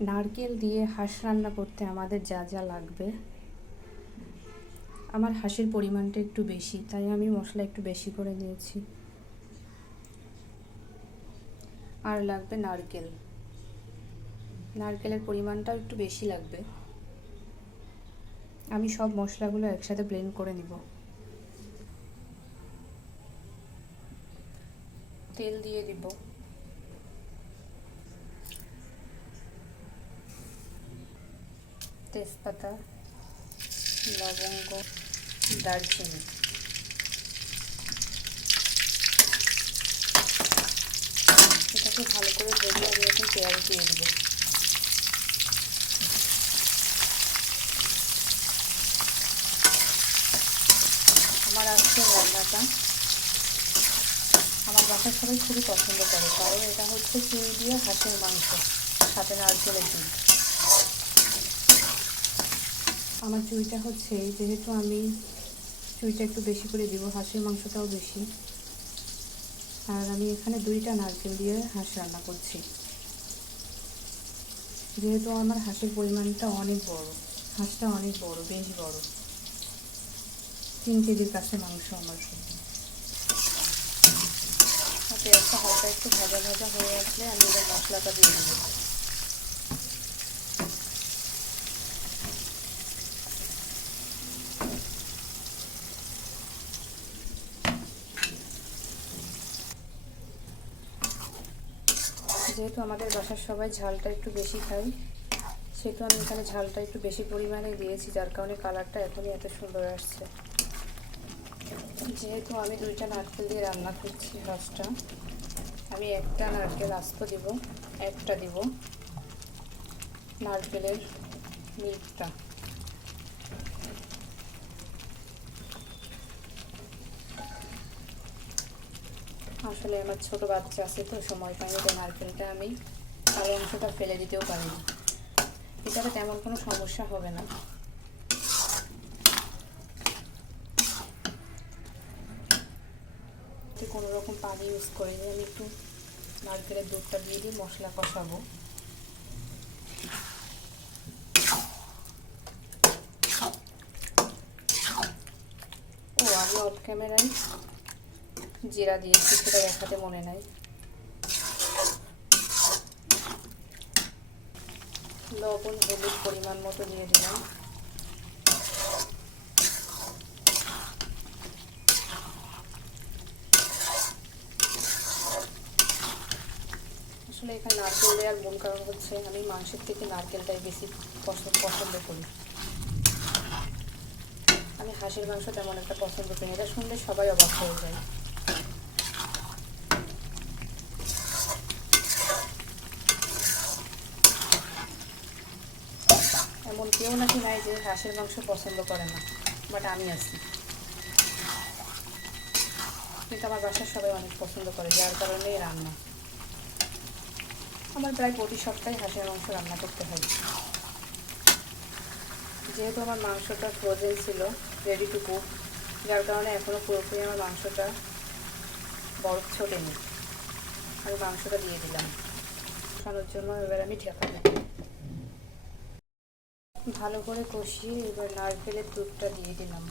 নারকেল দিয়ে হাঁস রান্না করতে আমাদের যা যা লাগবে। আমার হাঁসের পরিমাণটা একটু বেশি, তাই আমি মশলা একটু বেশি করে দিয়েছি। আর লাগবে নারকেল। নারকেলের পরিমাণটাও একটু বেশি লাগবে। আমি সব মশলাগুলো একসাথে ব্লেন্ড করে নিব। তেল দিয়ে দিব। তেজপাতা, লবঙ্গ, দারচিনি। এটাকে ভালো করে ভেজে আমি এখন পেঁয়াজ দিয়ে দেবো। আমার আজকের রান্নাটা আমার বাসার সবাই খুবই পছন্দ করে, কারণ এটা হচ্ছে চুই দিয়ে হাঁসের মাংস, সাথে নারকেলের দুধ। আমার চুইটা হচ্ছে, যেহেতু আমি চুইটা একটু বেশি করে দিব, হাঁসের মাংসটাও বেশি। আর আমি এখানে দুইটা নারকেল দিয়ে হাঁস রান্না করছি। যেহেতু আমার হাঁসের পরিমাণটা অনেক বড়, হাঁসটা অনেক বড়, বেশ বড়। তিন কেজির কাছে মাংস আমার পেঁয়াজটা হালকা একটু ভাজা ভাজা হয়ে আসলে আমি এবার মশলাটা দিয়ে দেবো। যেহেতু আমাদের বাসার সবাই ঝালটা একটু বেশি খাই সেহেতু আমি এখানে ঝালটা একটু বেশি পরিমাণে দিয়েছি, যার কারণে কালারটা এখনই এত সুন্দর আসছে। যেহেতু আমি দুইটা নারকেল দিয়ে রান্না করছি রসটা, আমি একটা নারকেল আস্ত দিব, একটা দিব নারকেলের মিল্কটা। আসলে আমার ছোট বাচ্চা আছে তো, সময় পাইনি তো নারকেলটা আমি কালো অংশটা ফেলে দিতেও পারি না এটাতে তেমন কোনো সমস্যা হবে না। কোনো রকম পানি ইউজ করিনি, আমি একটু নারকেলের দুধটা দিয়ে দিয়ে মশলা কষাবো। ও, আমি অফ ক্যামেরায় জিরা দিয়েছি সেটা দেখাতে মনে নাই। লবণ, হলুদ পরিমাণ মতো দিয়ে দিলাম। আসলে এখানে নারকেল দেওয়ার মূল কারণ হচ্ছে আমি মাংসের থেকে নারকেলটাই বেশি পছন্দ পছন্দ করি। আমি হাঁসের মাংস তেমন একটা পছন্দ করি এটা শুনলে সবাই অবাক হয়ে যায়। এমন কেউ নাকি নাই যে হাঁসের মাংস পছন্দ করে না বাট আমি আছি। কিন্তু আমার বাসার সবাই অনেক পছন্দ করে, যার কারণেই রান্না। আমার প্রায় প্রতি সপ্তাহে হাঁসের মাংস রান্না করতে হয়। যেহেতু আমার মাংসটা ফ্রোজেন ছিল রেডি টু কুক যার কারণে এখনও পুরোপুরি আমার মাংসটা বরফ ছোটেনি। আমি মাংসটা দিয়ে দিলাম। খানোর জন্য এবার আমি ঢেকা ভালো করে কষিয়ে এবার নারকেলের দুধটা দিয়ে দিলাম।